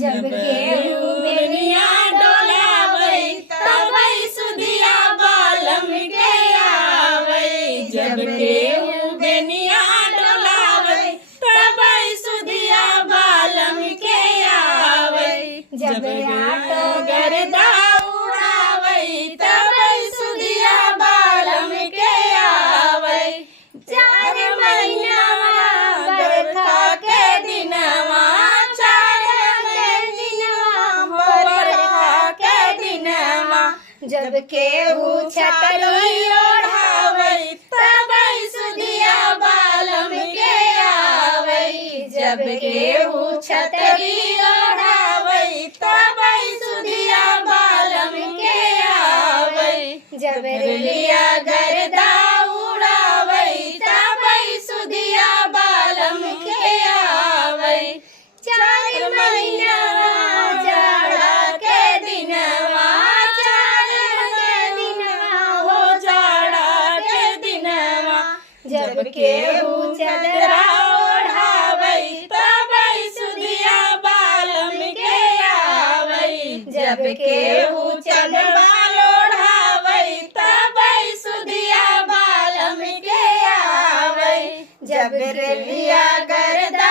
जब केहू बेनिया डोलावै तबै सुधिया बालम के आवै। जब केहू बेनिया डोलावै तबै सुधिया बालम के आवै। जब आटो गर्दा उड़ावै तबै सुधिया बालम के आवै। 4 महीना बरखा के दिनवा, 4 महीना बरखा के दिनवा, जब केहू छतरी ओढ़ावै तबै सुधिया बालम के आवै। जब केहू छतरी ओढ़ावै तबै सुधिया बालम के आवै। जब रेलिया गर्दा उड़ावै तबै सुधिया बालम के आवै। 4 महीना जाड़ा के दिनवा, 4 महीना हो जाड़ा के दिनवा, जब केहू चदरा ओढ़ावै तबै सुधिया बालम के आवै। जब केहू चदरा ओढ़ावै तबै सुधिया बालम के आवै। जब रेलिया गर्दा